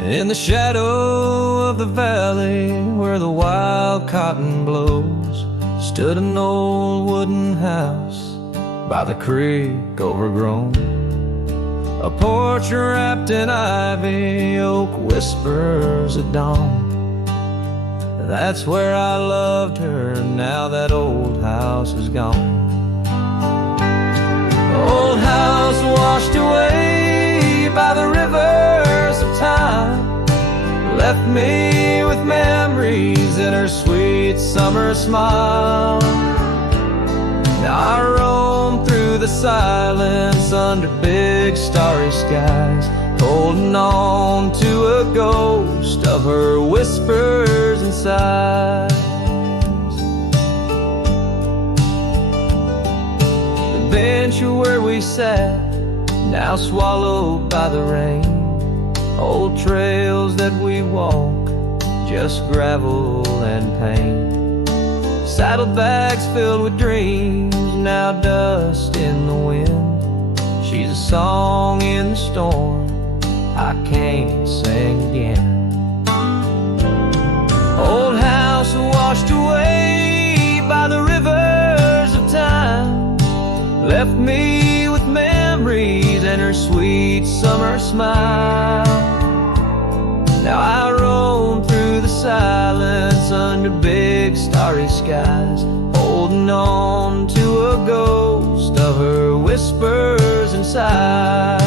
In the shadow of the valley where the wild cotton blows stood an old wooden house by the creek overgrown. A porch wrapped in ivy, oak whispers at dawn. That's where I loved her, now that old house is gone. Old house washed away by the rivers of time, left me with memories in her sweet summer smile. Now I roam through the silence under big starry skies, holding on to a ghost of her whispers and sighs. The bench where we sat, now swallowed by the rain. Old trails that we walk, just gravel and pain. Saddlebags filled with dreams, now dust in the wind. She's a song in the storm I can't sing again. Old house washed away by the rivers of time, left me with memories and her sweet summer smile. Now I roam through the silence under big starry skies, holding on to a ghost of her whispers and sighs.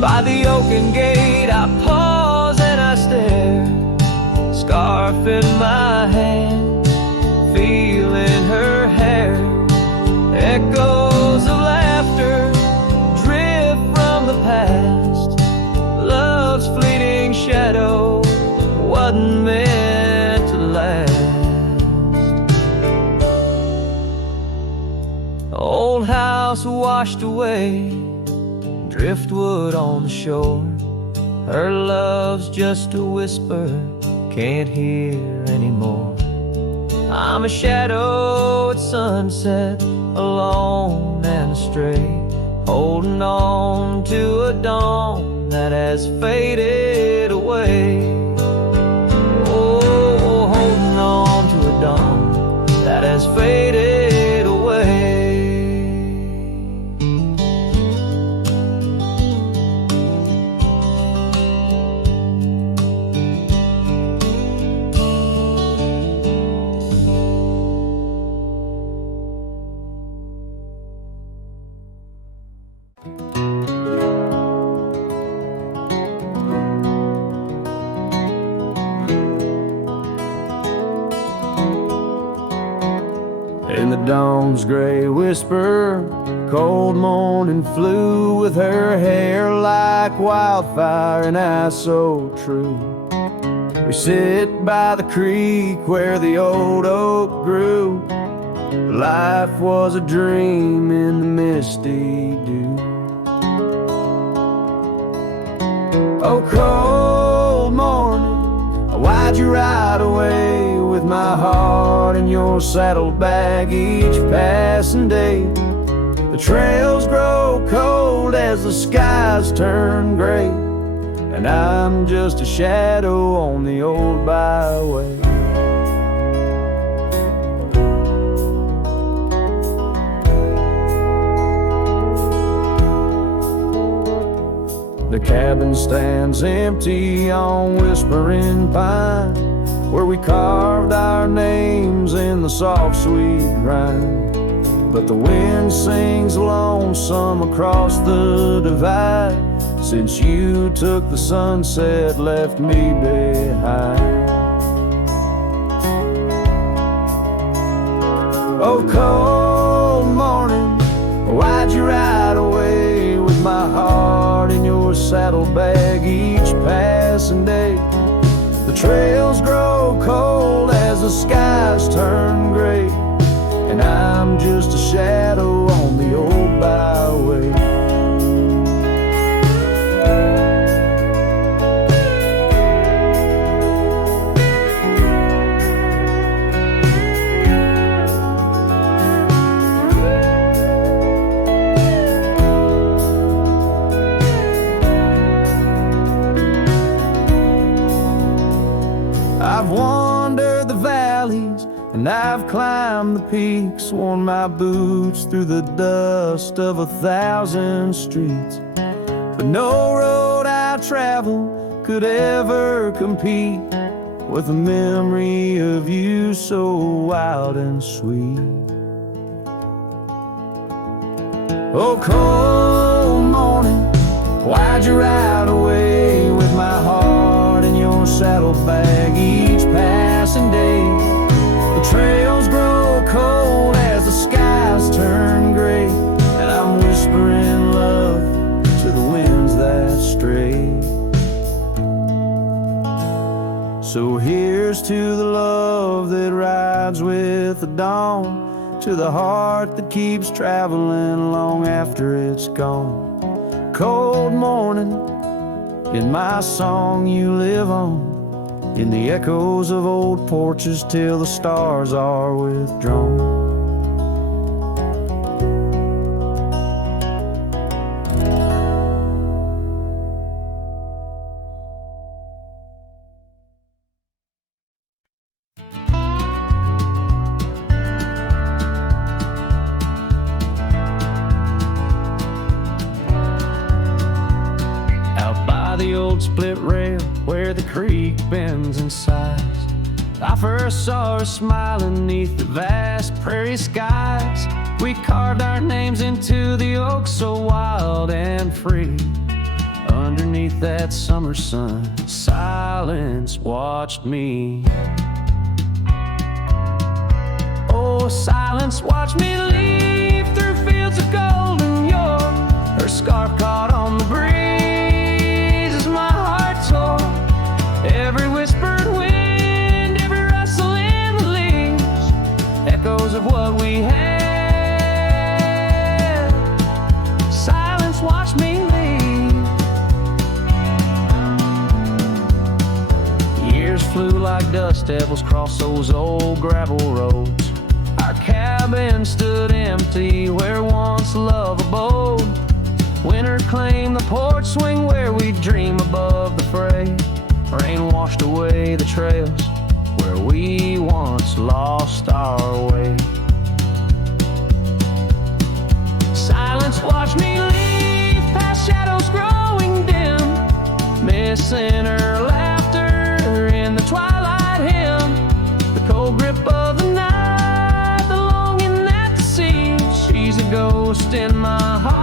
By the oaken gate I pause and I stare, scarf in my hand, feeling her hair. Echoes of laughter drift from the past, love's fleeting shadow wasn't meant to last. Old house washed away, driftwood on the shore. Her love's just a whisper, can't hear anymore. I'm a shadow at sunset, alone and astray, holding on to a dawn that has faded away. Oh, holding on to a dawn that has faded away. In the dawn's gray whisper, cold morning flew with her hair like wildfire and eyes so true. We sit by the creek where the old oak grew. Life was a dream in the misty dew. Oh, cold morning, why'd you ride away with my heart in your saddlebag each passing day? The trails grow cold as the skies turn gray, and I'm just a shadow on the old byway. The cabin stands empty on Whispering Pine, where we carved our names in the soft sweet rime. But the wind sings lonesome across the divide, since you took the sunset, left me behind. Oh, cold morning, why'd you ride away with my heart in your saddlebag each passing day? The trails grow cold as the skies turn gray, and I'm just a shadow on the old byway. And I've climbed the peaks, worn my boots through the dust of 1,000 streets, but no road I travel could ever compete with the memory of you, so wild and sweet. Oh, cold morning, why'd you ride away with my heart in your saddlebag each passing day? The trails grow cold as the skies turn gray, and I'm whispering love to the winds that stray. So here's to the love that rides with the dawn, to the heart that keeps traveling long after it's gone. Cold morning, in my song you live on, in the echoes of old porches till the stars are withdrawn. The old split rail where the creek bends and sighs, I first saw her smiling neath the vast prairie skies. We carved our names into the oak so wild and free. Underneath that summer sun, silence watched me. Oh, silence watched me leave through fields of golden yore. Her scarf caught on the breeze, every whispered wind, every rustle in the leaves, echoes of what we had. Silence watched me leave. Years flew like dust devils across those old gravel roads. Our cabin stood empty where once love abode. Winter claimed the porch swing where we dream above the fray. Rain washed away the trails where we once lost our way. Silence watched me leave past shadows growing dim, missing her laughter in the twilight hymn. The cold grip of the night, the longing at the sea. She's a ghost in my heart.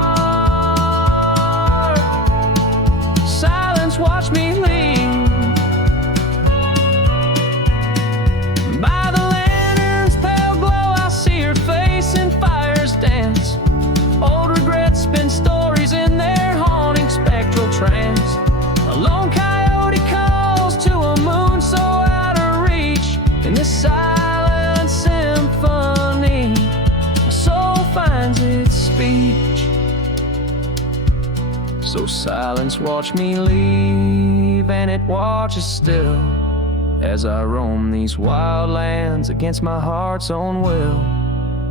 Silence watched me leave. A lone coyote calls to a moon so out of reach. In this silent symphony, my soul finds its speech. So silence watched me leave, and it watches still as I roam these wild lands against my heart's own will.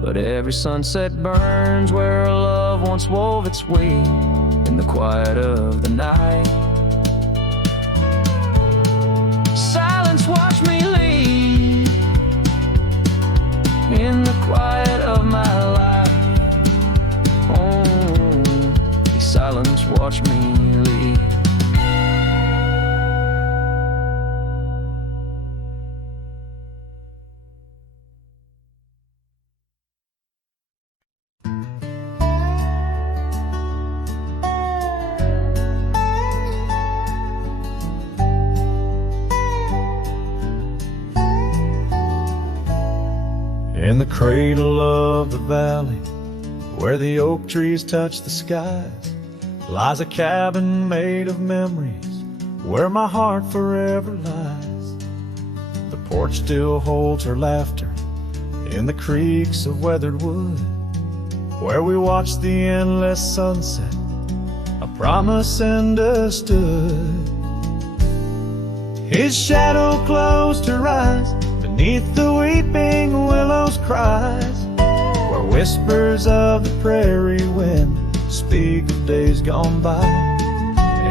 But every sunset burns where a love once wove its way in the quiet of the night. Silence watched me leave in the quiet of my life. Oh, silence watched me leave. In the cradle of the valley, where the oak trees touch the skies, lies a cabin made of memories, where my heart forever lies. The porch still holds her laughter in the creaks of weathered wood, where we watched the endless sunset, a promise understood. His shadow closed her eyes beneath the weeping willows' cries, where whispers of the prairie wind speak of days gone by.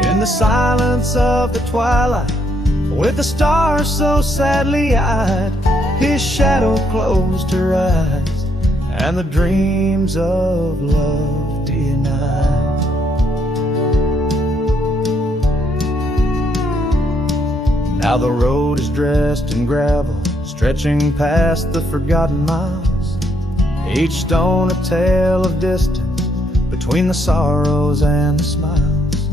In the silence of the twilight, With the stars so sadly eyed, his shadow closed her eyes, and the dreams of love denied. Now the road is dressed in gravel, stretching past the forgotten miles, each stone a tale of distance between the sorrows and the smiles.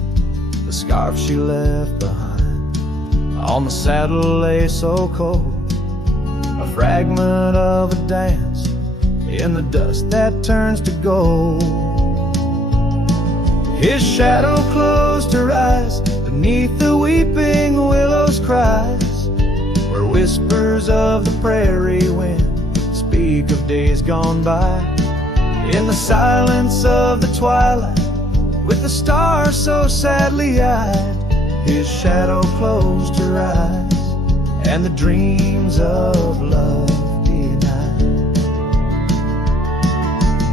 The scarf she left behind on the saddle lay so cold, a fragment of a dance in the dust that turns to gold. His shadow closed her eyes beneath the weeping willows' cries, where whispers of the prairie wind speak of days gone by. In the silence of the twilight, with the stars so sadly eyed, his shadow closed her eyes, and the dreams of love denied.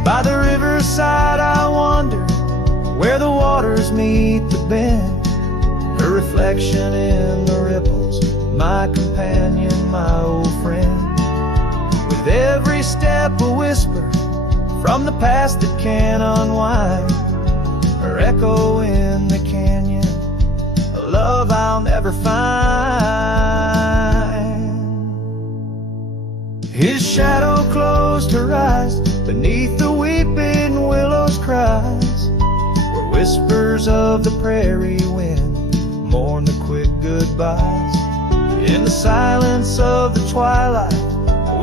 By the riverside I wander, where the waters meet the bend, her reflection in the ripples, my companion, my old friend. With every step a whisper from the past that can unwind, her echo in the canyon, a love I'll never find. His shadow closed her eyes beneath the weeping willows' cries, where whispers of the prairie wind mourn the quick goodbyes. In the silence of the twilight,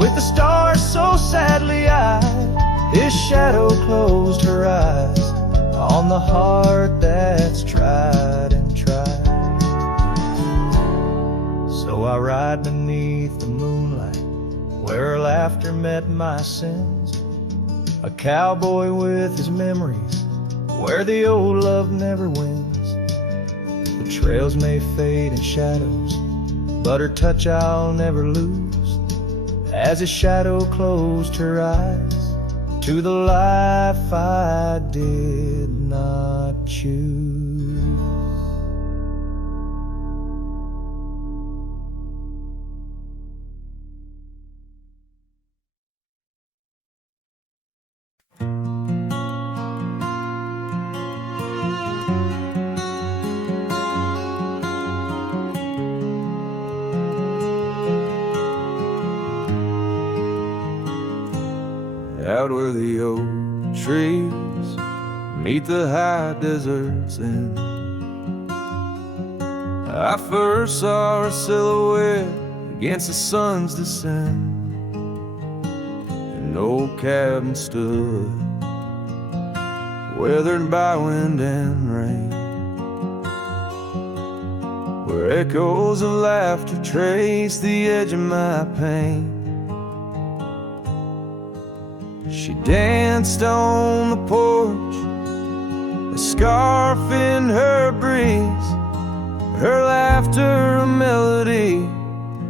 with the stars so sadly eyed, his shadow closed her eyes on the heart that's tried and tried. So I ride beneath the moonlight, where her laughter met my sins, a cowboy with his memories, where the old love never wins. The trails may fade in shadows, but her touch I'll never lose, as his shadow closed her eyes to the life I did not choose. Out where the old trees meet the high deserts end, I first saw her silhouette against the sun's descent. An old cabin stood, weathered by wind and rain, where echoes of laughter trace the edge of my pain. She danced on the porch, a scarf in her breeze, her laughter a melody,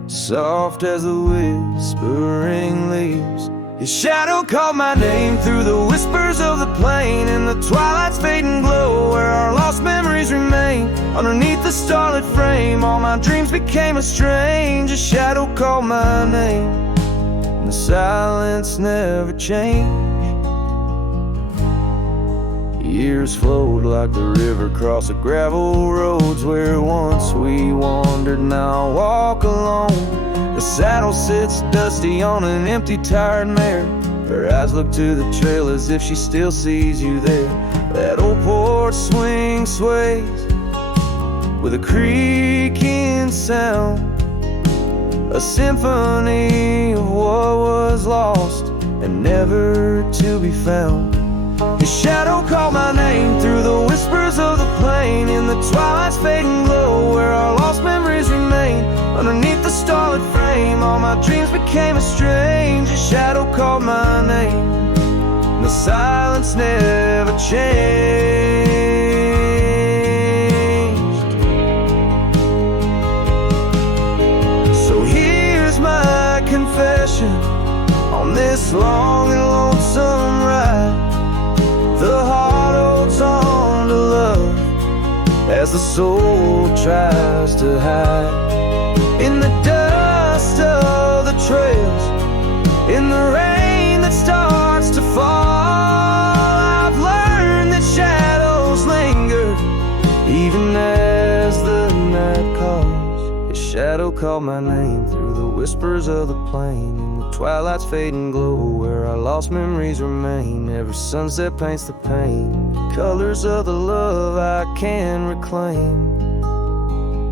soft as the whispering leaves. His shadow called my name through the whispers of the plain, in the twilight's fading glow, where our lost memories remain. Underneath the starlit frame, all my dreams became a strange. A shadow called my name, and the silence never changed. Years flowed like the river across the gravel roads, where once we wandered, now I walk alone. The saddle sits dusty on an empty, tired mare. Her eyes look to the trail as if she still sees you there. That old porch swing sways with a creaking sound, a symphony of what was lost and never to be found. His shadow called my name through the whispers of the plain, in the twilight's fading glow, where our lost memories remain. Underneath the starlit frame, all my dreams became a strange. His shadow called my name, and the silence never changed. So here's my confession on this long and lonesome ride. The heart holds on to love as the soul tries to hide in the dust of the trails, in the rain that starts to fall. I've learned that shadows linger even as the night calls. A shadow called my name through the whispers of the plain, in the twilight's fading glow where our lost memories remain. Every sunset paints the pain, the colors of the love I can reclaim.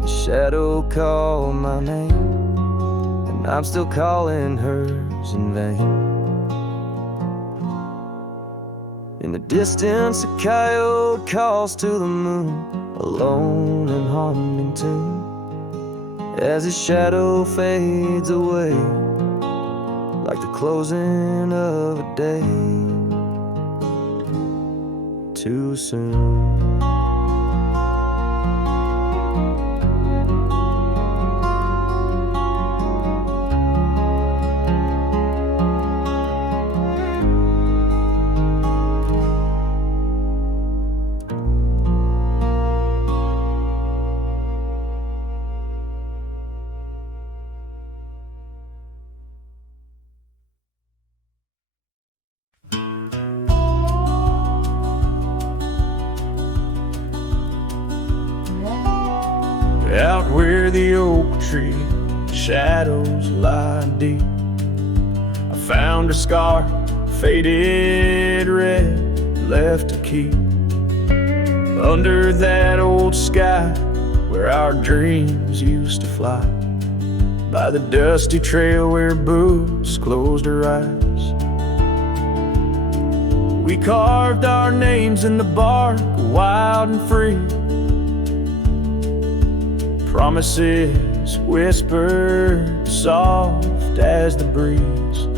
The shadow called my name, and I'm still calling hers in vain. In the distance, a coyote calls to the moon, a lone and haunting tune, as his shadow fades away like the closing of a day too soon. Out where the oak tree shadows lie deep, I found a scar, faded red, left to keep. Under that old sky where our dreams used to fly, by the dusty trail where boots closed her eyes. We carved our names in the bark, wild and free, promises whispered soft as the breeze.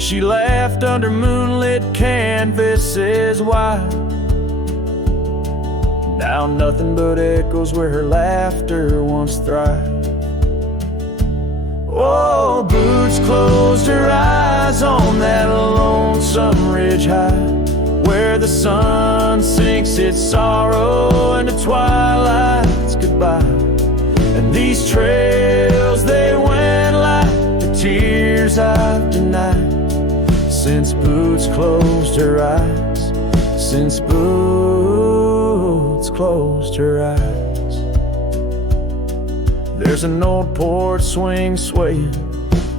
She laughed under moonlit canvases wide. Now nothing but echoes where her laughter once thrived. Oh, boots closed her eyes on that lonesome ridge high, where the sun sinks its sorrow into twilight's goodbye. And these trails, they went like the tears I've denied, since boots closed her eyes, since boots closed her eyes. There's an old porch swing swaying,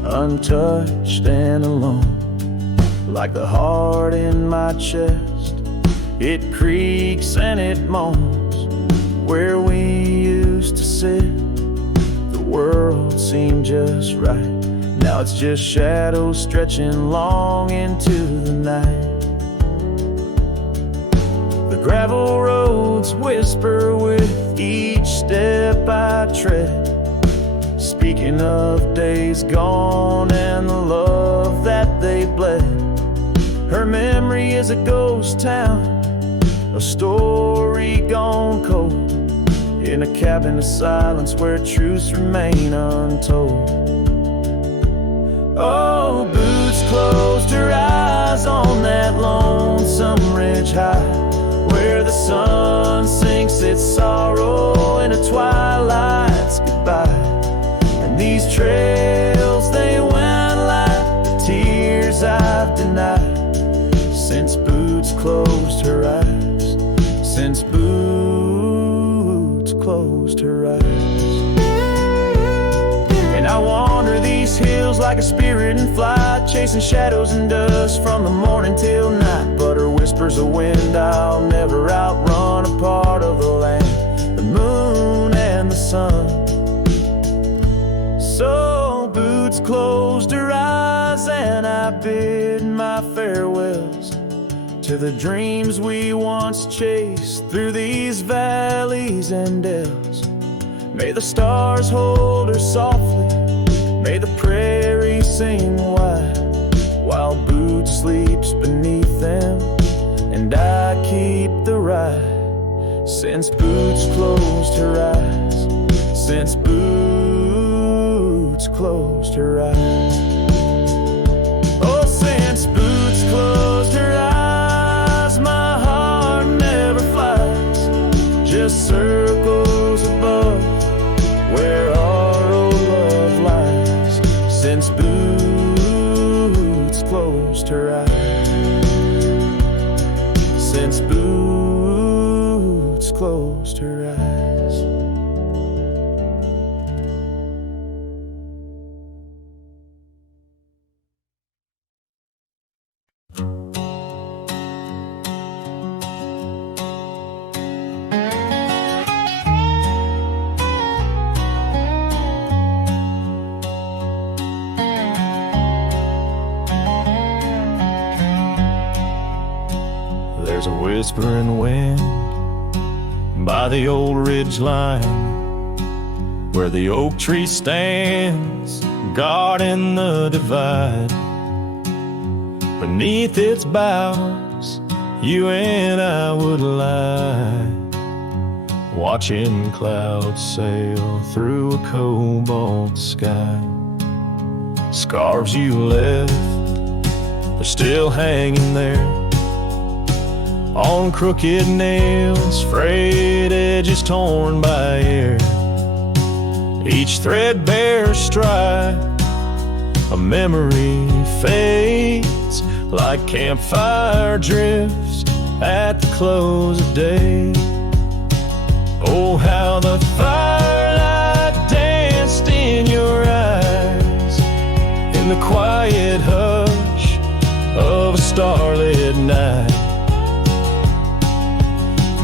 untouched and alone, like the heart in my chest. It creaks and it moans where we used to sit. The world seemed just right. Now it's just shadows stretching long into the night. The gravel roads whisper with each step I tread, speaking of days gone and the love that they bled. Her memory is a ghost town, a story gone cold, in a cabin of silence where truths remain untold. Oh, boots closed her eyes on that lonesome ridge high, where the sun sinks its sorrow into twilight's goodbye. And these trails, they went like the tears I've denied, since boots closed her eyes, since boots closed her eyes. And I wander these hills like a spirit in flight, chasing shadows and dust from the morning till night. But her whispers of wind I'll never outrun, a part of the land, the moon and the sun. So boots closed her eyes and I bid my farewells to the dreams we once chased through these valleys and dells. May the stars hold her softly, may the prairie sing wide, while boots sleeps beneath them and I keep the ride. Since boots closed her eyes, since boots closed her eyes. Oh, since boots closed her eyes, my heart never flies, just circles whispering wind by the old ridge line, where the oak tree stands guarding the divide. Beneath its boughs, you and I would lie, watching clouds sail through a cobalt sky. Scarves you left, they're still hanging there, on crooked nails, frayed edges torn by air. Each threadbare stripe, a memory fades like campfire drifts at the close of day. Oh, how the firelight danced in your eyes, in the quiet hush of a starlit night.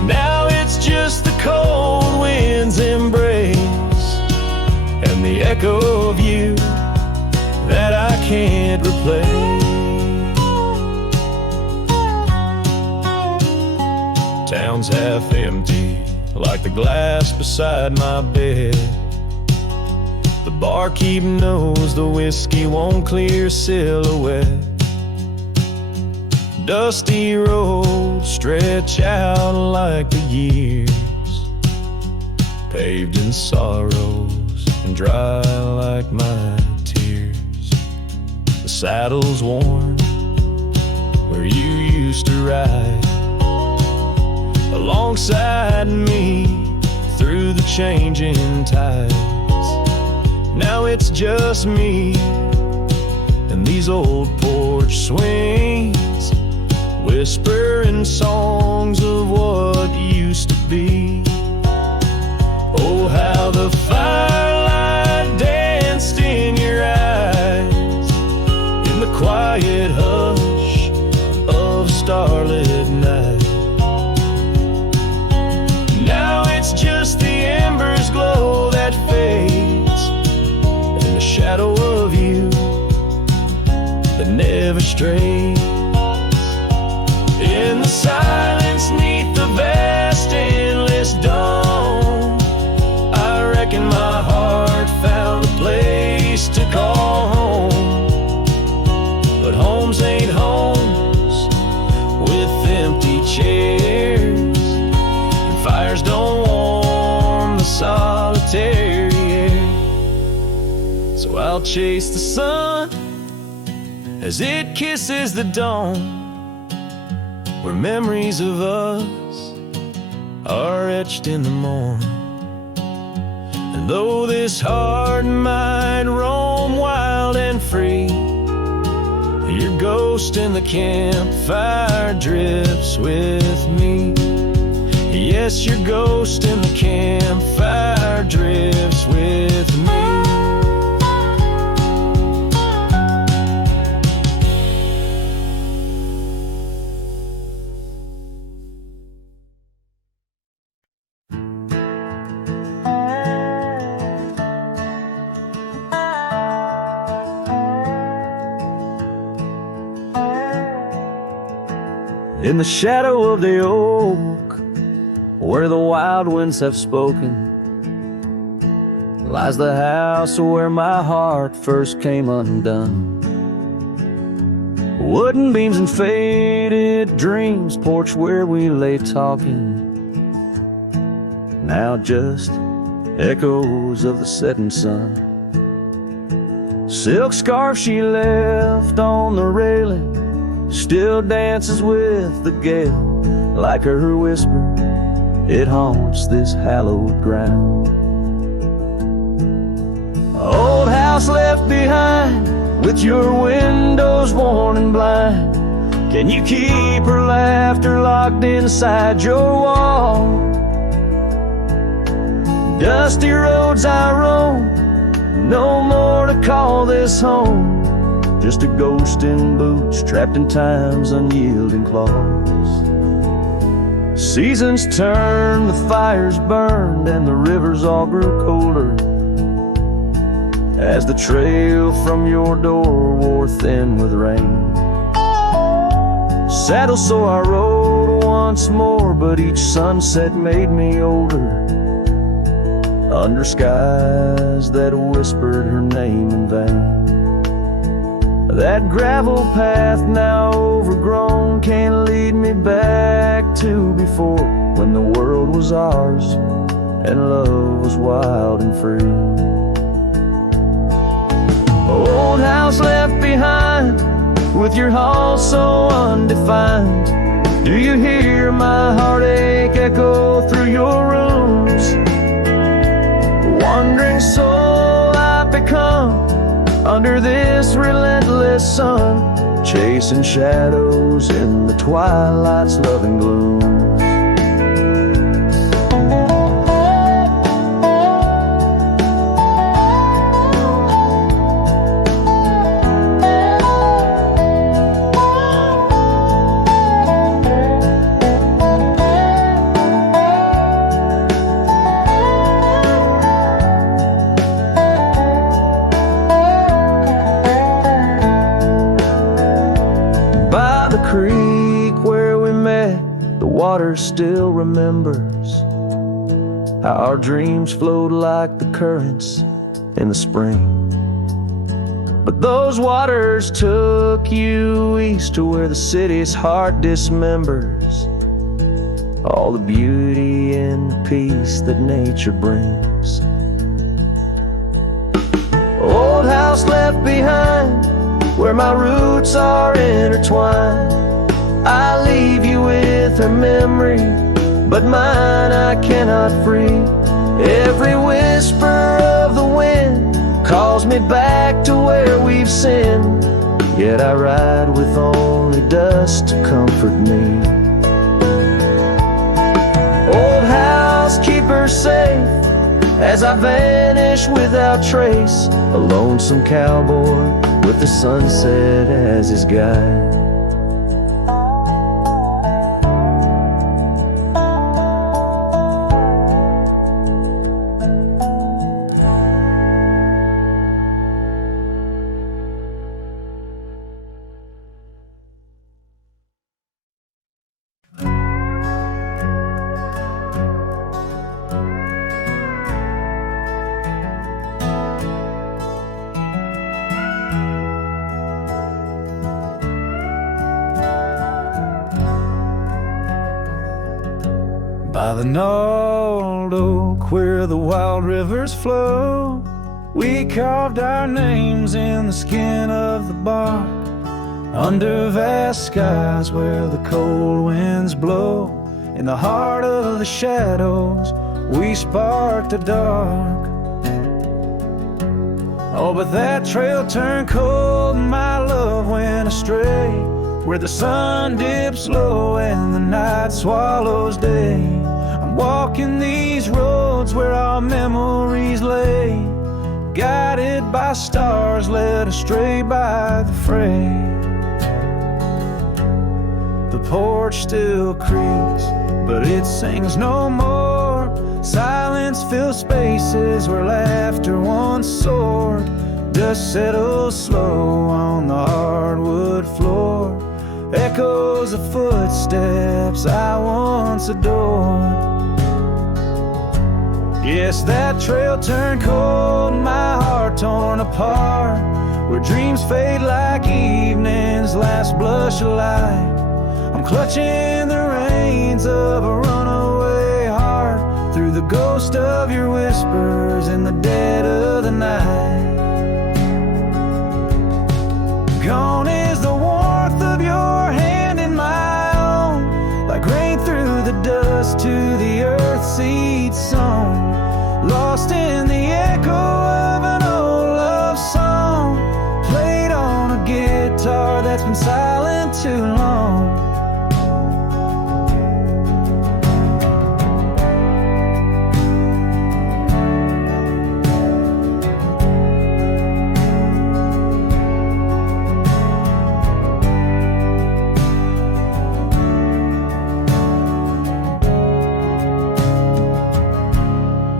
Now it's just the cold wind's embrace and the echo of you that I can't replace. Town's half empty, like the glass beside my bed. The barkeep knows the whiskey won't clear silhouette. Dusty roads stretch out like the years, paved in sorrows and dry like my tears. The saddle's worn where you used to ride alongside me through the changing tides. Now it's just me and these old porch swings, whispering songs of what used to be. Oh, how the firelight danced in your eyes, in the quiet hush of starlit night. Now it's just the embers glow that fades, and the shadow of you that never strays. In the silence neath the vast endless dome, I reckon my heart found a place to call home. But homes ain't homes with empty chairs, and fires don't warm the solitary air. So I'll chase the sun as it kisses the dawn, where memories of us are etched in the morn. And though this heart might roam wild and free, your ghost in the campfire drifts with me. Yes, your ghost in the campfire drifts with me. In the shadow of the oak, where the wild winds have spoken, lies the house where my heart first came undone. Wooden beams and faded dreams, porch where we lay talking, now just echoes of the setting sun. Silk scarf she left on the railing still dances with the gale, like her whisper, it haunts this hallowed ground. Old house left behind, with your windows worn and blind, can you keep her laughter locked inside your wall? Dusty roads I roam, no more to call this home, just a ghost in boots, trapped in time's unyielding claws. Seasons turned, the fires burned, and the rivers all grew colder, as the trail from your door wore thin with rain. Saddle so I rode once more, but each sunset made me older, under skies that whispered her name in vain. That gravel path now overgrown can't lead me back to before, when the world was ours and love was wild and free. Old house left behind, with your hall so undefined, do you hear my heartache echo through your rooms? Wandering soul I've become, under this relentless sun, chasing shadows in the twilight's loving gloom. Water still remembers how our dreams flowed like the currents in the spring. But those waters took you east to where the city's heart dismembers all the beauty and peace that nature brings. Old house left behind, where my roots are intertwined, I leave you with her memory, but mine I cannot free. Every whisper of the wind calls me back to where we've sinned, yet I ride with only dust to comfort me. Old house, keep her safe as I vanish without trace, a lonesome cowboy with the sunset as his guide. By the gnarled oak where the wild rivers flow, we carved our names in the skin of the bark. Under vast skies where the cold winds blow, in the heart of the shadows we sparked the dark. Oh, but that trail turned cold and my love went astray, where the sun dips low and the night swallows day. I'm walking these roads where our memories lay, guided by stars led astray by the fray. The porch still creaks, but it sings no more. Silence fills spaces where laughter once soared. Dust settles slow on the hardwood floor, echoes of footsteps I once adored. Yes, that trail turned cold and my heart torn apart, where dreams fade like evening's last blush of light. I'm clutching the reins of a runaway heart, through the ghost of your whispers in the dead of the night. Gone is the warmth of your hand in my own, like rain through the dust to the earth seed sown. Lost in the echo of an old love song, played on a guitar that's been silent too long.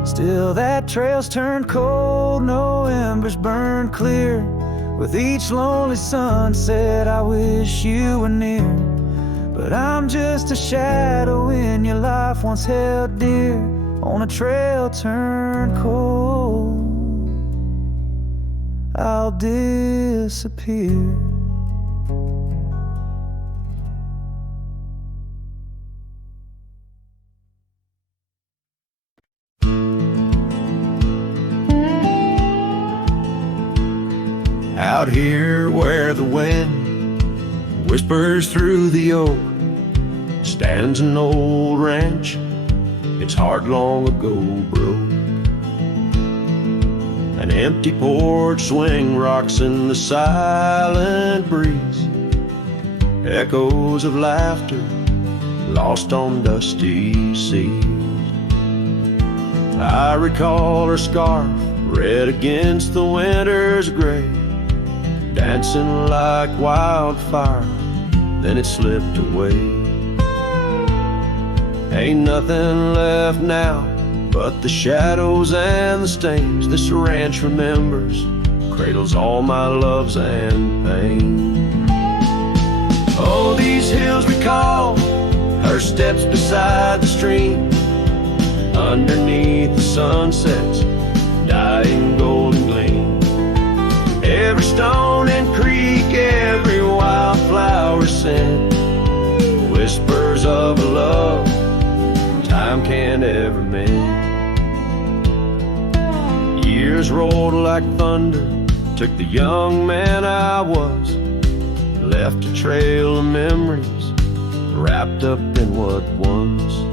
Still that trail's turned cold, no embers burn clear. With each lonely sunset I wish you were near. but I'm just a shadow in your life once held dear, on a trail turned cold. I'll disappear. Out here where the wind whispers through the oak stands an old ranch, its heart long ago broke. An empty porch swing rocks in the silent breeze, echoes of laughter lost on dusty seas. I recall her scarf red against the winter's gray, dancing like wildfire, then it slipped away. Ain't nothing left now but the shadows and the stains this ranch remembers, cradles all my loves and pain. Oh, these hills recall her steps beside the stream, underneath the sunset's dying golden gleam. Every stone and creek, every wildflower scent, whispers of a love time can't ever mend. Years rolled like thunder, took the young man I was, left a trail of memories wrapped up in what was.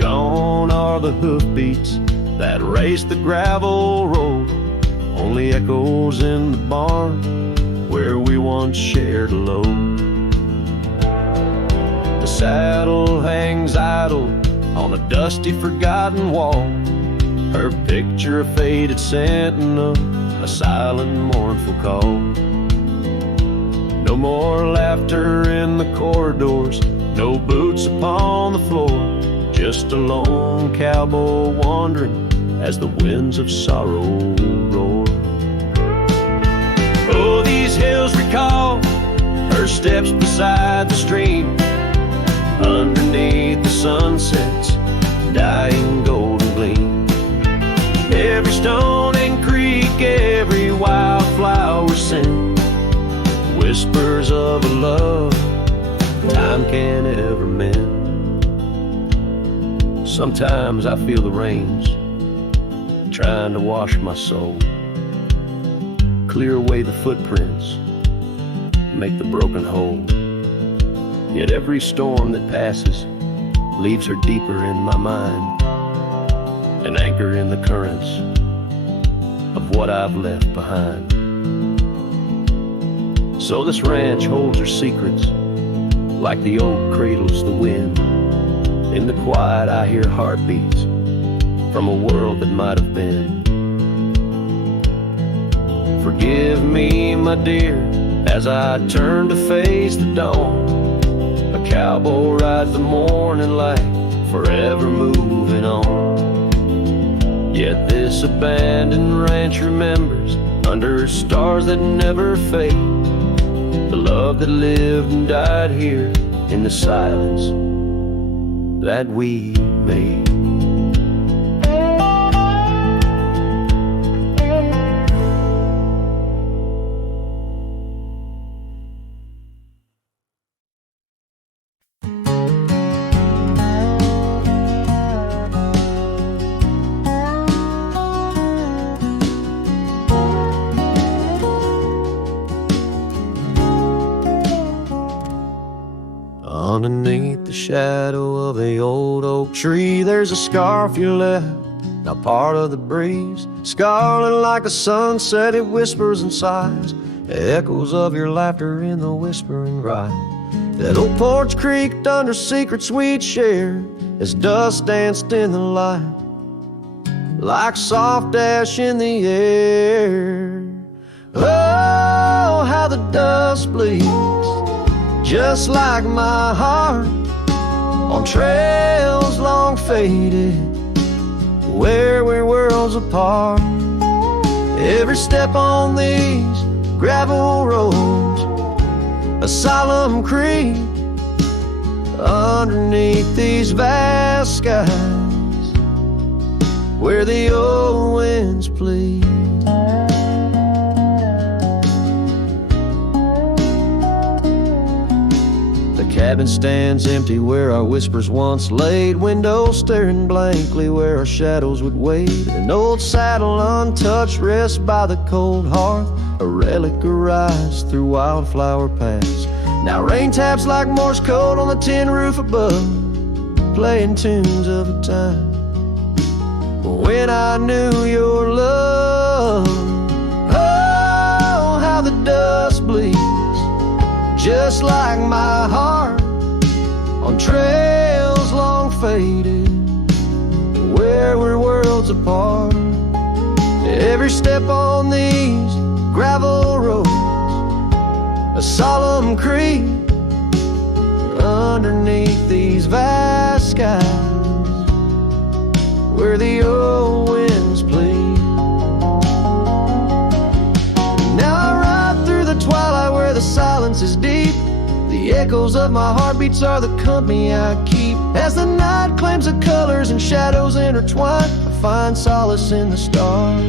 Gone are the hoofbeats that raced the gravel road, only echoes in the barn where we once shared a load. The saddle hangs idle on a dusty forgotten wall, her picture a faded sentinel, a silent mournful call. No more laughter in the corridors, no boots upon the floor, just a lone cowboy wandering as the winds of sorrow roar. Oh, these hills recall her steps beside the stream, underneath the sunset's dying golden gleam. Every stone and creek, every wildflower scent, whispers of a love time can't ever mend. Sometimes I feel the rains trying to wash my soul, clear away the footprints, make the broken whole. Yet every storm that passes leaves her deeper in my mind, an anchor in the currents of what I've left behind. So this ranch holds her secrets, like the oak cradles the wind. In the quiet I hear heartbeats from a world that might have been. Forgive me, my dear, as I turn to face the dawn. A cowboy rides the morning light, forever moving on. Yet this abandoned ranch remembers, under stars that never fade, the love that lived and died here in the silence that we made. Underneath the shadow of the old oak tree, there's a scarf you left, now part of the breeze. Scarlet like a sunset, it whispers and sighs, echoes of your laughter in the whispering ride. That old porch creaked under secrets we'd shared as dust danced in the light, like soft ash in the air. Oh, how the dust bleeds, just like my heart, on trails long faded, where we're worlds apart. Every step on these gravel roads a solemn creep underneath these vast skies where the old winds plead. The cabin stands empty where our whispers once laid, windows staring blankly where our shadows would wade. An old saddle untouched rests by the cold hearth, a relic arise through wildflower paths. Now rain taps like Morse code on the tin roof above, playing tunes of a time when I knew your love. Oh, how the dust bleeds, just like my heart, on trails long faded, where we're worlds apart. Every step on these gravel roads, a solemn creep underneath these vast skies where the old winds plead. Now I ride through the twilight where the silence is deep. The echoes of my heartbeats are the company I keep. As the night claims the colors and shadows intertwine, I find solace in the stars,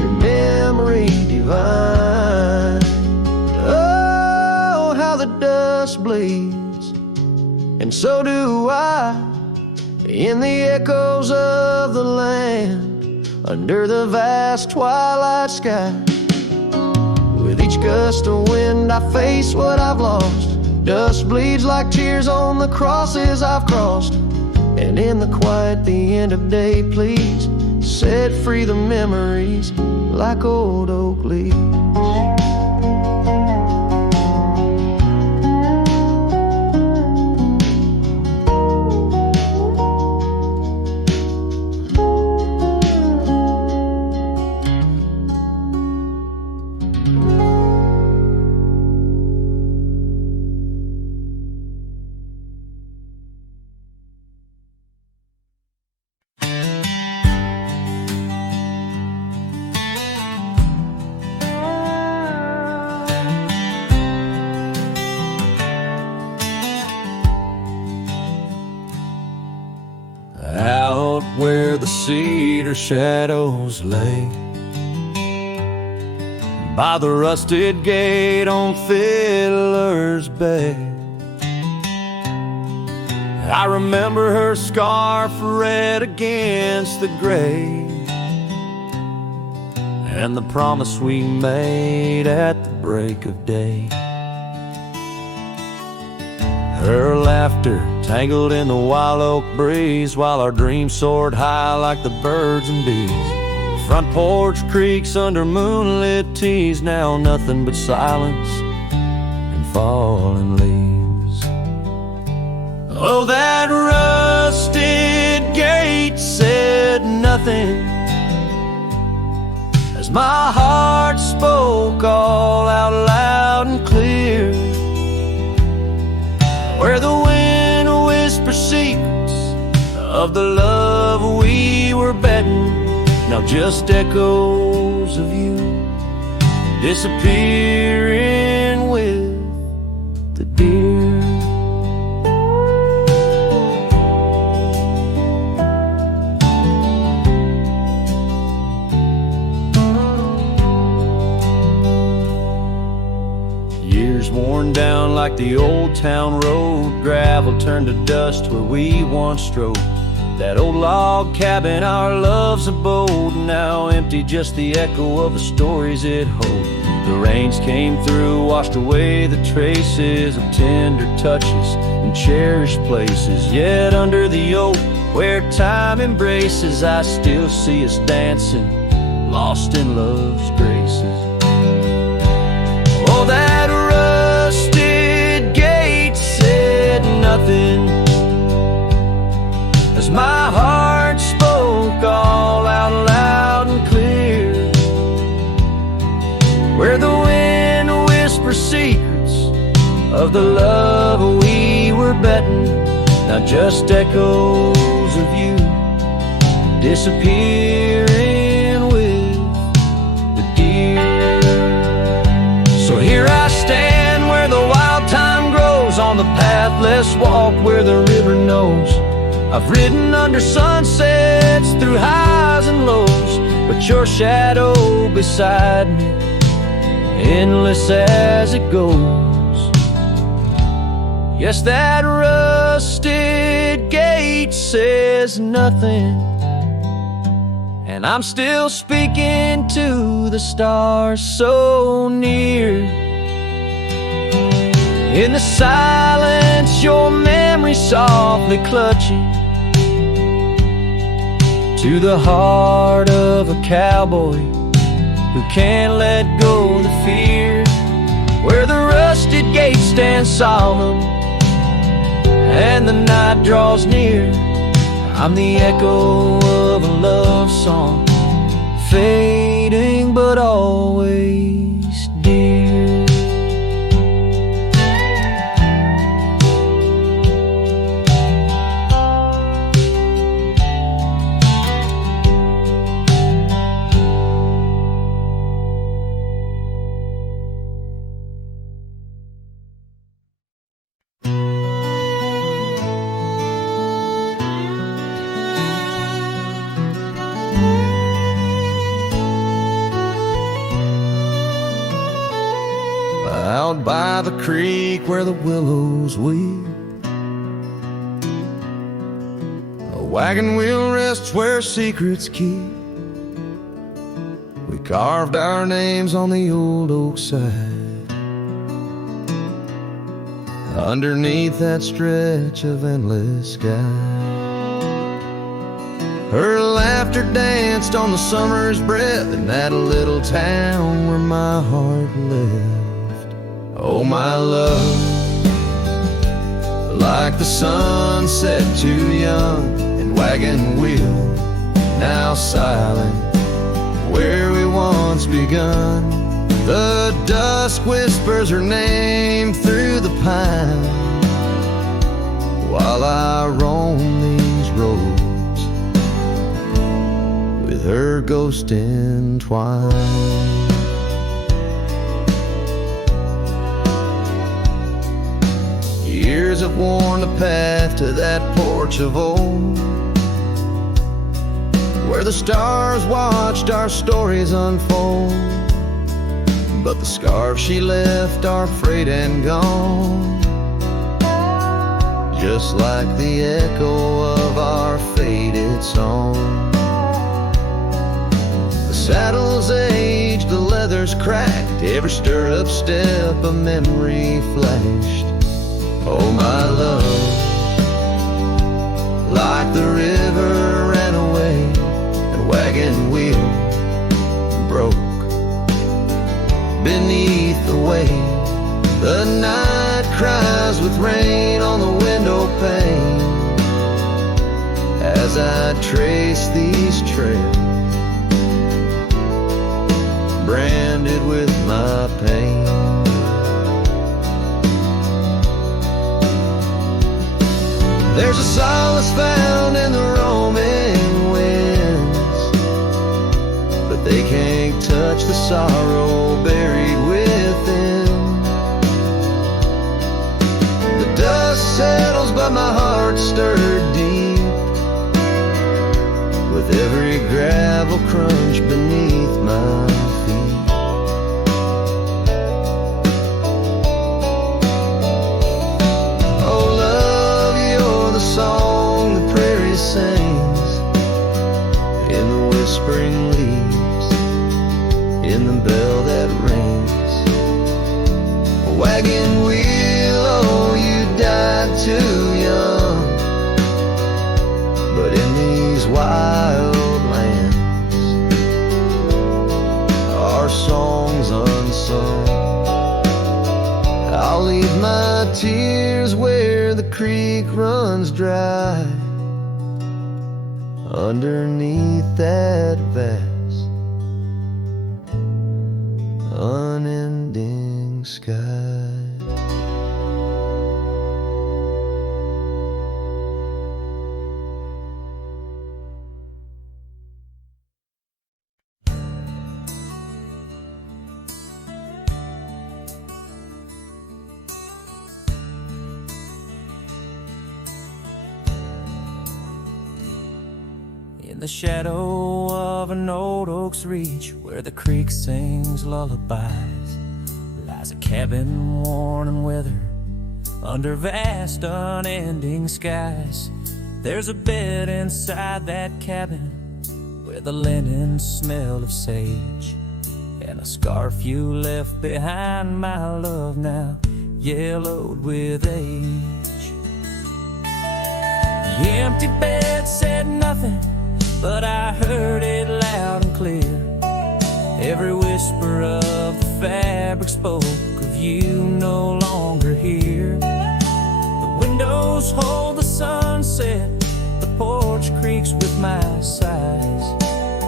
your memory divine. Oh, how the dust bleeds, and so do I, in the echoes of the land, under the vast twilight sky. With each gust of wind I face what I've lost. Dust bleeds like tears on the crosses I've crossed. And in the quiet, the end of day, please set free the memories like old oak leaves. Out where the cedar shadows lay, by the rusted gate on Fiddler's Bay, I remember her scarf red against the gray, and the promise we made at the break of day. Her laughter tangled in the wild oak breeze, while our dreams soared high like the birds and bees. Front porch creaks under moonlit teas, now nothing but silence and falling leaves. Oh, that rusted gate said nothing as my heart spoke all out loud and clear, where the wind whispers secrets of the love we were betting. Now just echoes of you disappearing with the deer. Years worn down like the old town road, gravel turned to dust where we once strode. That old log cabin, our love's abode, now empty, just the echo of the stories it holds. The rains came through, washed away the traces of tender touches and cherished places. Yet under the oak, where time embraces, I still see us dancing, lost in love's graces. Oh, that rusted gate said nothing as my heart spoke all out loud and clear, where the wind whispers secrets of the love we were betting. Now just echoes of you disappearing with the deer. So here I stand just walk where the river knows. I've ridden under sunsets through highs and lows, but your shadow beside me, endless as it goes. Yes, that rusted gate says nothing, and I'm still speaking to the stars so near. In the silence, your memory softly clutching to the heart of a cowboy who can't let go of the fear. Where the rusted gate stands solemn and the night draws near, I'm the echo of a love song, fading but always dear. Out by the creek where the willows weep, a wagon wheel rests where secrets keep. We carved our names on the old oak side, underneath that stretch of endless sky. Her laughter danced on the summer's breath in that little town where my heart lived. Oh, my love, like the sunset too young and wagon wheel now silent where we once begun. The dusk whispers her name through the pine while I roam these roads with her ghost entwined. Years have worn the path to that porch of old, where the stars watched our stories unfold. But the scars she left are frayed and gone, just like the echo of our faded song. The saddle's aged, the leather's cracked, every stirrup step a memory flashed. Oh, my love, like the river ran away, the wagon wheel broke beneath the weight. The night cries with rain on the window pane as I trace these trails, branded with my pain. There's a solace found in the roaming winds, but they can't touch the sorrow buried within. The dust settles but my heart stirred deep with every gravel crunch beneath my feet. Song the prairie sings in the whispering leaves, in the bell that rings. A wagon wheel, oh, you died too young, but in these wild lands our songs unsung. I'll leave my tears where the creek runs dry, underneath that vast, unending sky. In the shadow of an old oak's reach, where the creek sings lullabies, lies a cabin worn and weathered under vast unending skies. There's a bed inside that cabin with a linen smell of sage, and a scarf you left behind, my love, now yellowed with age. The empty bed said nothing, but I heard it loud and clear. Every whisper of the fabric spoke of you no longer here. The windows hold the sunset, the porch creaks with my sighs.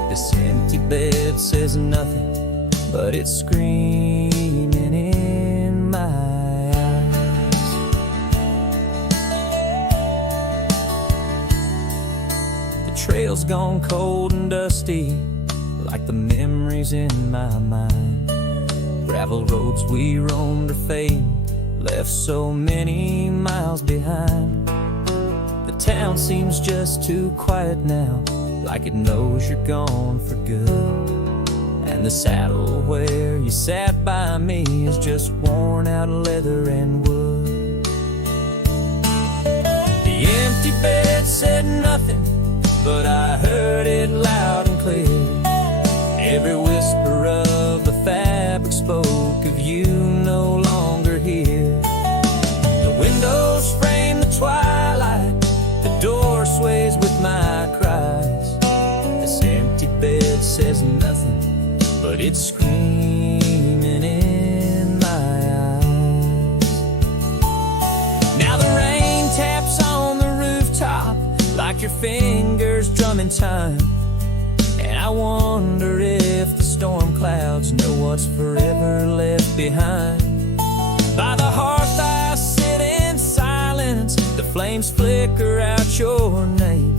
This empty bed says nothing, but it's screaming in my eyes. The trail's gone cold and dusty, like the memories in my mind. Gravel roads we roamed are fading, left so many miles behind. The town seems just too quiet now, like it knows you're gone for good. And the saddle where you sat by me is just worn out leather and wood. The empty bed said nothing, but I heard it loud and clear. Every whisper of the fabric spoke of you no longer here. The windows frame the twilight, the door sways with my cries. This empty bed says nothing, but it's screaming in my eyes. Now the rain taps on the rooftop like your fingers drumming time, and I wonder if the storm clouds know what's forever left behind. By the hearth I sit in silence, the flames flicker out your name.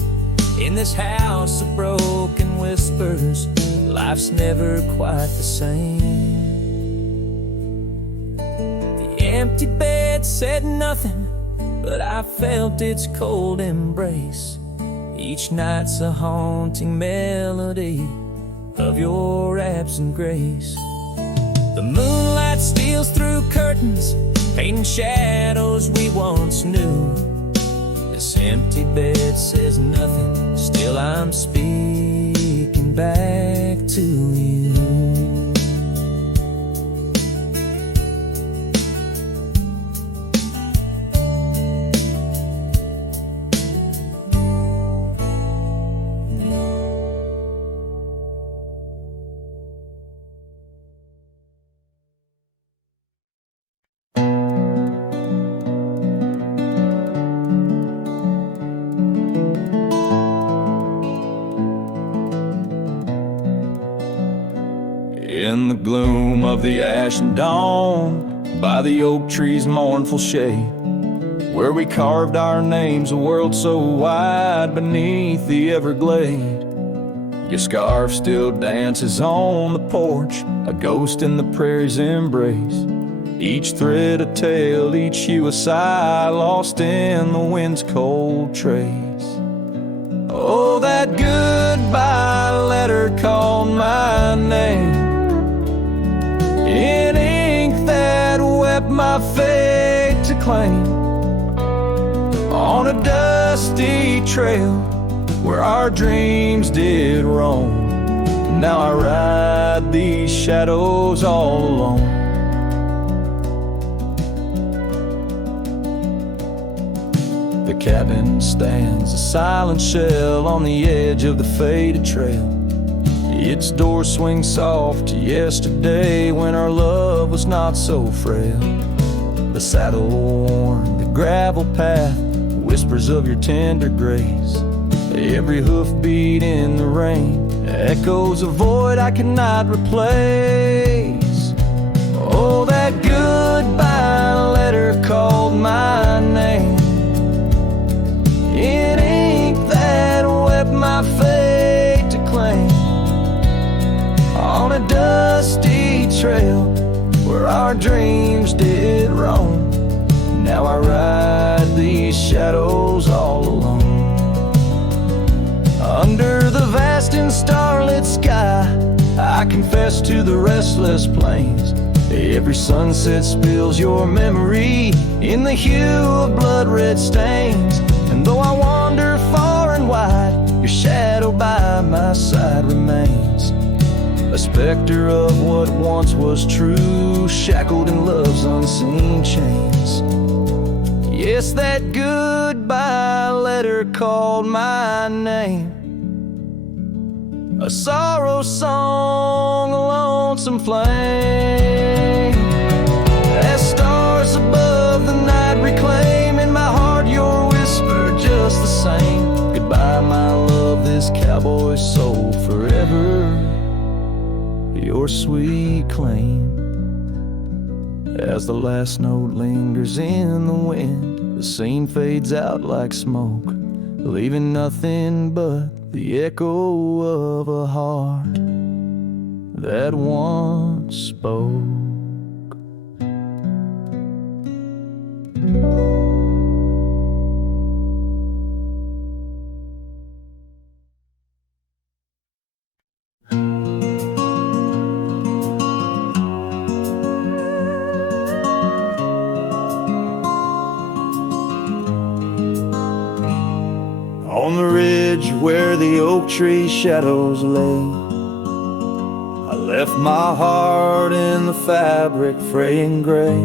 In this house of broken whispers, life's never quite the same. The empty bed said nothing, but I felt its cold embrace. Each night's a haunting melody of your absent grace. The moonlight steals through curtains, painting shadows we once knew. This empty bed says nothing, still I'm speaking back to you. In the gloom of the ashen dawn, by the oak tree's mournful shade, where we carved our names, a world so wide beneath the everglade. Your scarf still dances on the porch, a ghost in the prairie's embrace. Each thread a tale, each hue a sigh, lost in the wind's cold trace. Oh, that goodbye letter called my name in ink that wept my fate to claim. On a dusty trail where our dreams did roam, now I ride these shadows all alone. The cabin stands a silent shell on the edge of the faded trail. Its door swings soft to yesterday when our love was not so frail. The saddle worn, the gravel path, whispers of your tender grace. Every hoofbeat in the rain echoes a void I cannot replace. Oh, that goodbye letter called my name in ink that wept my fate to claim. On a dusty trail where our dreams did roam, now I ride these shadows all alone. Under the starlit sky, I confess to the restless plains. Every sunset spills your memory in the hue of blood-red stains. And though I wander far and wide, your shadow by my side remains, a specter of what once was true, shackled in love's unseen chains. Yes, that goodbye letter called my name, a sorrow song, a lonesome flame. As stars above the night reclaim in my heart your whisper just the same. Goodbye, my love, this cowboy soul, forever your sweet claim. As the last note lingers in the wind, the scene fades out like smoke, leaving nothing but the echo of a heart that once spoke. On the ridge where the oak tree shadows lay, I left my heart in the fabric fraying gray.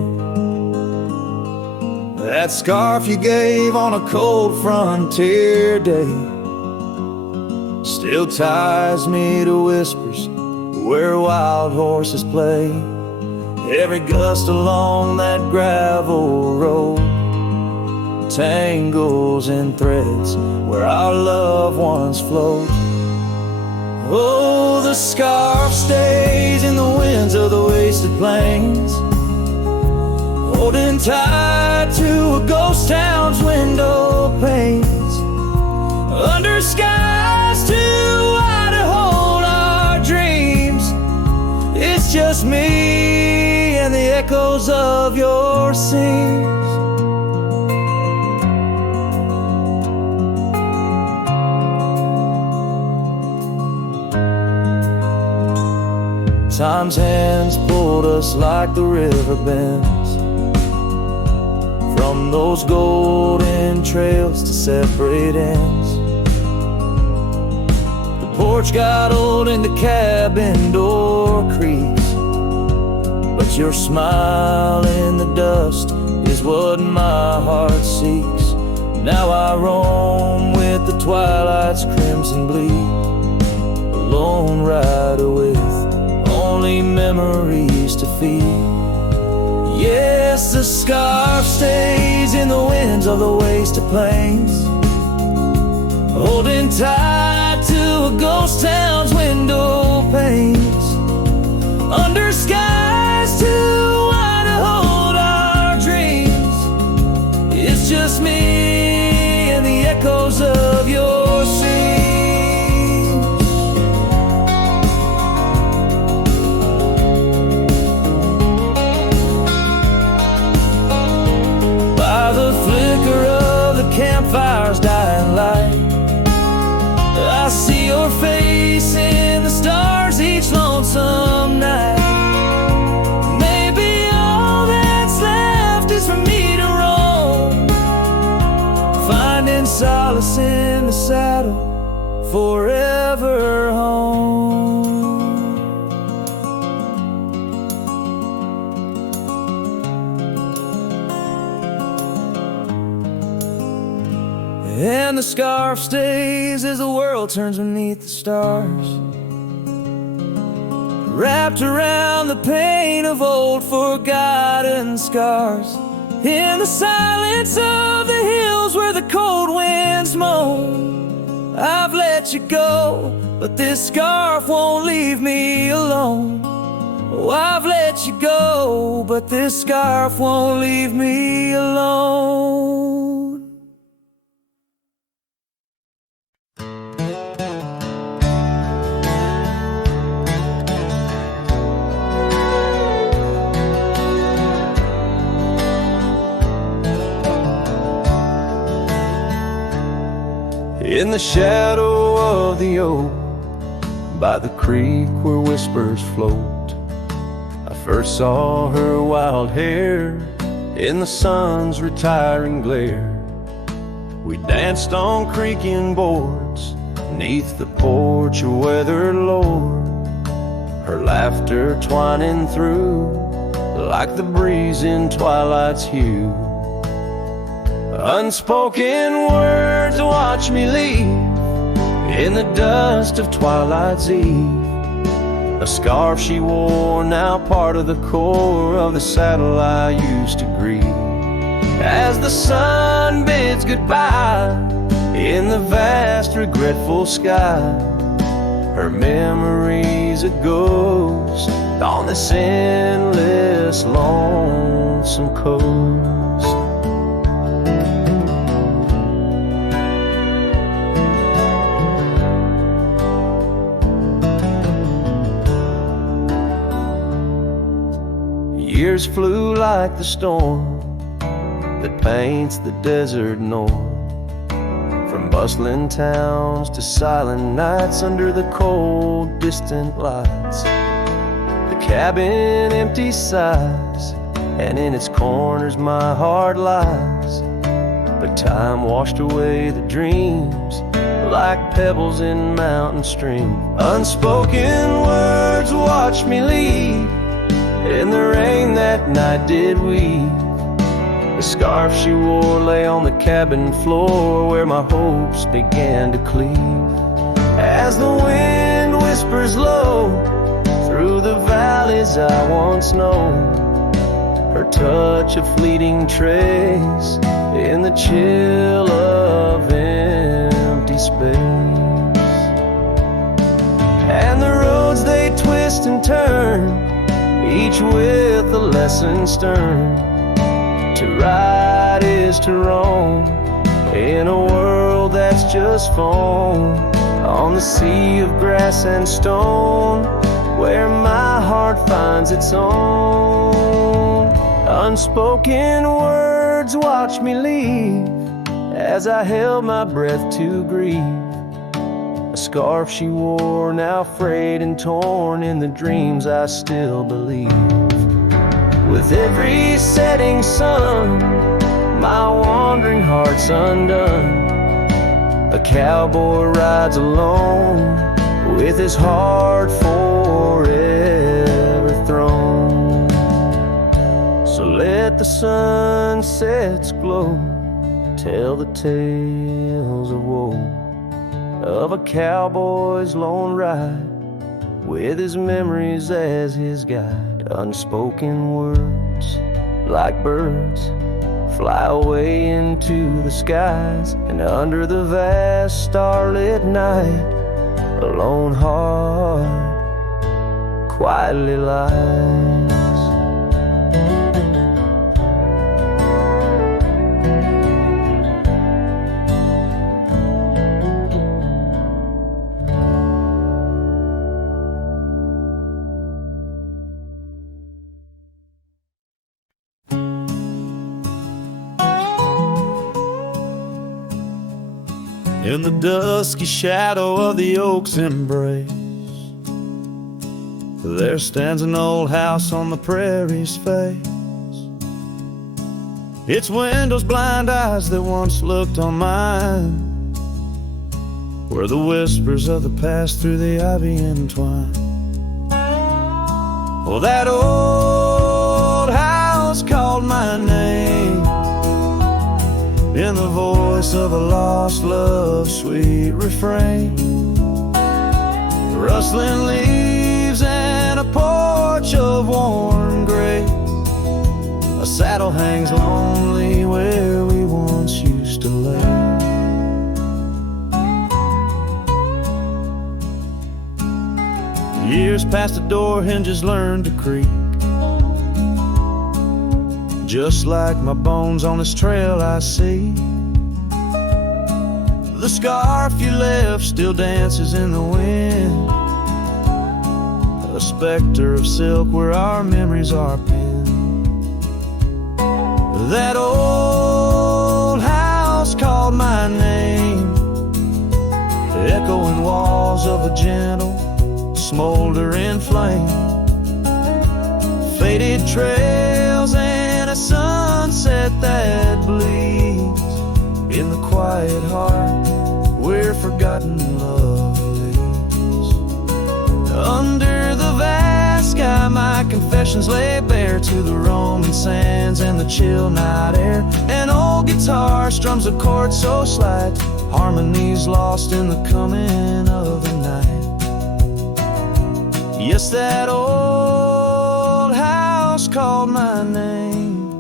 That scarf you gave on a cold frontier day still ties me to whispers where wild horses play. Every gust along that gravel road tangles in threads where our love once flowed. Oh, the scarf stays in the winds of the wasted plains, holding tight to a ghost town's window panes, under skies too wide to hold our dreams. It's just me and the echoes of your scenes. Time's hands pulled us like the river bends, from those golden trails to separate ends. The porch got old and the cabin door creaks, but your smile in the dust is what my heart seeks. Now I roam with the twilight's crimson bleed, a lone rider with only memories to feed. Yes, the scarf stays in the winds of the wasted plains, holding tight to a ghost town's window panes, under skies too wide to hold our dreams. It's just me and the echoes of your scenes. Campfire's dying light, I see your face in the stars each lonesome night. Maybe all that's left is for me to roam, finding solace in the saddle, forever home. And the scarf stays as the world turns beneath the stars, wrapped around the pain of old forgotten scars. In the silence of the hills where the cold winds moan, I've let you go, but this scarf won't leave me alone. Oh, I've let you go, but this scarf won't leave me alone. In the shadow of the oak, by the creek where whispers float. I first saw her wild hair in the sun's retiring glare. We danced on creaking boards 'neath the porch of weathered lore, her laughter twining through like the breeze in twilight's hue. Unspoken words watch me leave in the dust of twilight's eve. A scarf she wore, now part of the core of the saddle I used to grieve. As the sun bids goodbye in the vast regretful sky, her memory's a ghost on this endless lonesome coast. Years flew like the storm that paints the desert north, from bustling towns to silent nights under the cold, distant lights. The cabin empty sighs, and in its corners my heart lies. But time washed away the dreams like pebbles in mountain stream. Unspoken words watch me leave in the rain that night did weave. The scarf she wore lay on the cabin floor where my hopes began to cleave. As the wind whispers low through the valleys I once known, her touch a fleeting trace in the chill of empty space. And the roads they twist and turn, each with a lesson stern. To ride is to roam in a world that's just foam, on the sea of grass and stone where my heart finds its own. Unspoken words watch me leave as I held my breath to grieve. A scarf she wore, now frayed and torn in the dreams I still believe. With every setting sun, my wandering heart's undone. A cowboy rides alone with his heart forever thrown. So let the sunsets glow, tell the tales of woe, of a cowboy's lone ride with his memories as his guide. Unspoken words like birds fly away into the skies, and under the vast starlit night a lone heart quietly lies. In the dusky shadow of the oak's embrace, there stands an old house on the prairie's face. Its windows blind eyes that once looked on mine, where the whispers of the past through the ivy entwine. Oh, that old house called my name in the voice of a lost love's sweet refrain. Rustling leaves and a porch of worn gray, a saddle hangs lonely where we once used to lay. Years past the door hinges learned to creak, just like my bones on this trail I see. The scarf you left still dances in the wind, a specter of silk where our memories are pinned. That old house called my name, echoing walls of a gentle smoldering flame. Faded trails and a sunset that bleeds in the quiet heart where forgotten love leads. Under the vast sky my confessions lay bare to the roaming sands and the chill night air. An old guitar strums a chord so slight, harmonies lost in the coming of the night. Yes, that old house called my name,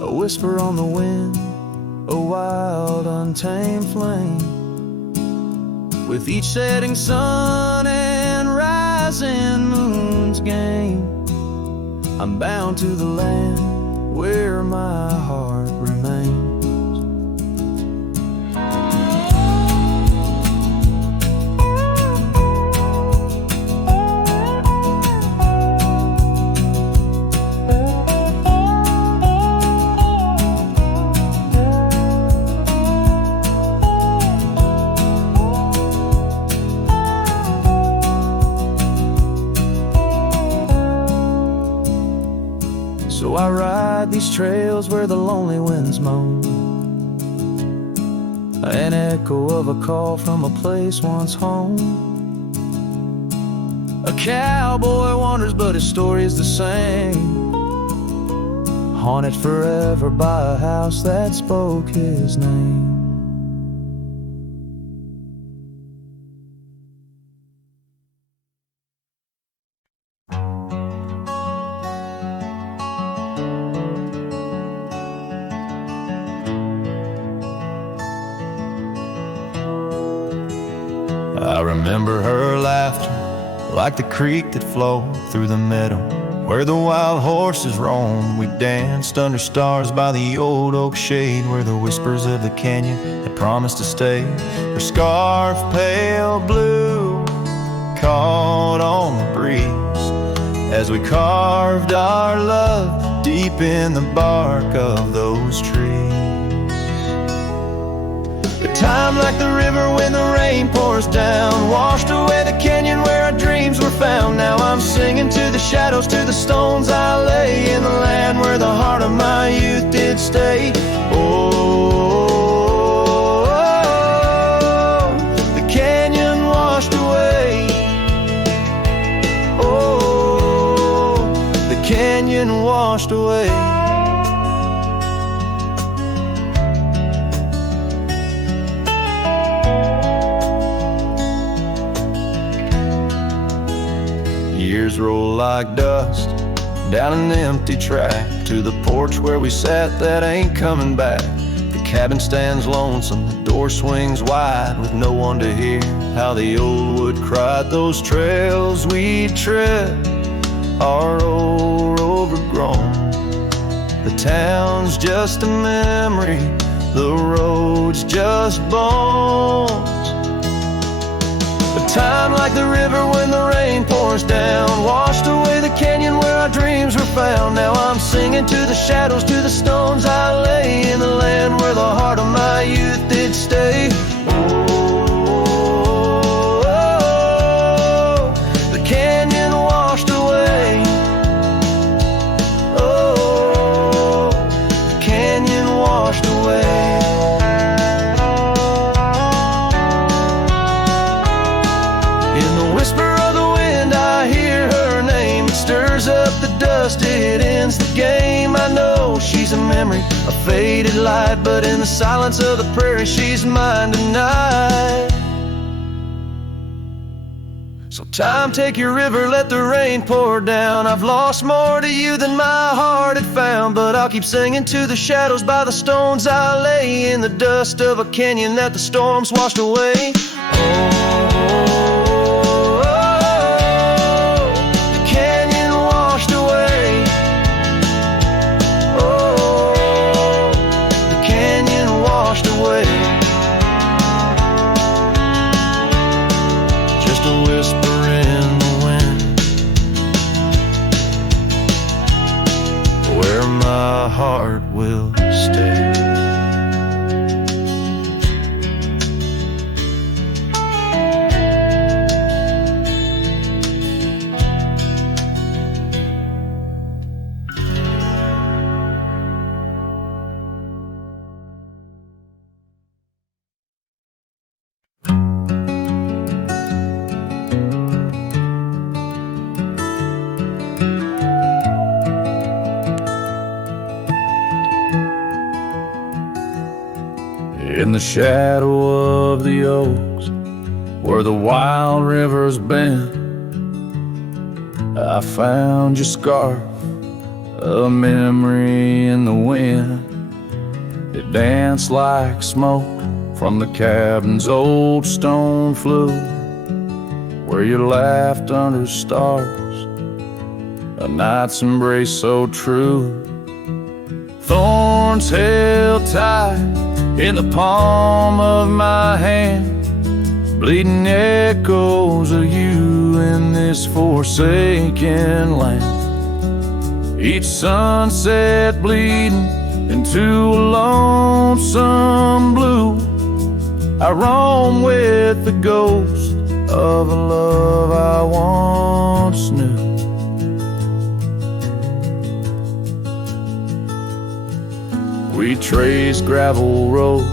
a whisper on the wind, a wild untamed flame. With each setting sun and rising moon's game, I'm bound to the land where my heart remains. So I ride these trails where the lonely winds moan, an echo of a call from a place once home. A cowboy wanders but his story is the same, haunted forever by a house that spoke his name. I remember her laughter like the creek that flowed through the meadow where the wild horses roam. We danced under stars by the old oak shade where the whispers of the canyon had promised to stay. Her scarf pale blue caught on the breeze as we carved our love deep in the bark of those trees. Time like the river when the rain pours down, washed away the canyon where our dreams were found. Now I'm singing to the shadows, to the stones I lay in the land where the heart of my youth did stay. Oh, the canyon washed away. Oh, the canyon washed away. Years roll like dust down an empty track to the porch where we sat that ain't coming back. The cabin stands lonesome, the door swings wide with no one to hear how the old wood cried. Those trails we'd tread are old, overgrown. The town's just a memory, the road's just bones. Time like the river when the rain pours down, washed away the canyon where our dreams were found. Now I'm singing to the shadows, to the stones I lay in the land where the heart of my youth did stay. Oh, the canyon washed away. Oh, the canyon washed away. Up the dust, it ends the game. I know she's a memory, a faded light, but in the silence of the prairie she's mine tonight. So time, take your river, let the rain pour down. I've lost more to you than my heart had found, but I'll keep singing to the shadows by the stones I lay in the dust of a canyon that the storms washed away. My heart will stay. In the shadow of the oaks, where the wild rivers bend, I found your scarf, a memory in the wind. It danced like smoke from the cabin's old stone flue, where you laughed under stars, a night's embrace so true. Thorns held tight in the palm of my hand, bleeding echoes of you in this forsaken land. Each sunset bleeding into a lonesome blue, I roam with the ghost of a love I once knew. We trace gravel road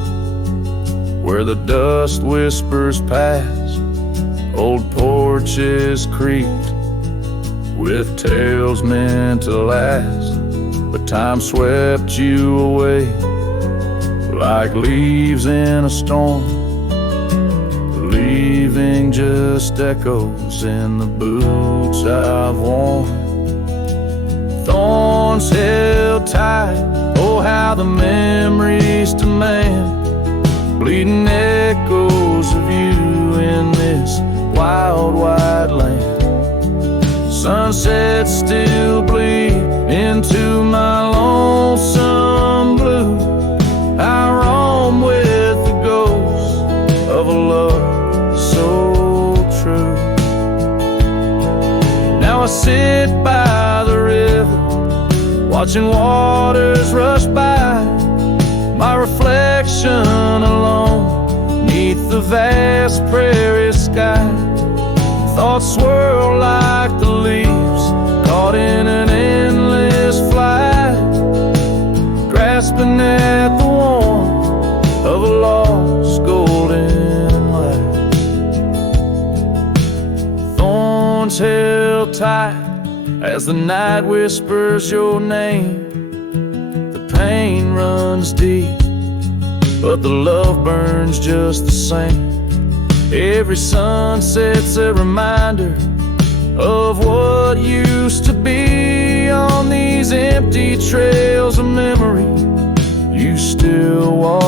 where the dust whispers past, old porches creaked with tales meant to last. But time swept you away like leaves in a storm, leaving just echoes in the boots I've worn. Thorns held tight, oh how the memories demand, bleeding echoes of you in this wild, wide land. Sunsets still bleed into my lonesome blue. I roam with the ghost of a love so true. Now I sit by the river, watching waters rush by, my reflection alone neath the vast prairie sky. Thoughts swirl like the leaves caught in an endless flight, grasping at the warmth of a lost golden light. Thorns held tight as the night whispers your name. The pain runs deep, but the love burns just the same. Every sunset's a reminder of what used to be. On these empty trails of memory, you still walk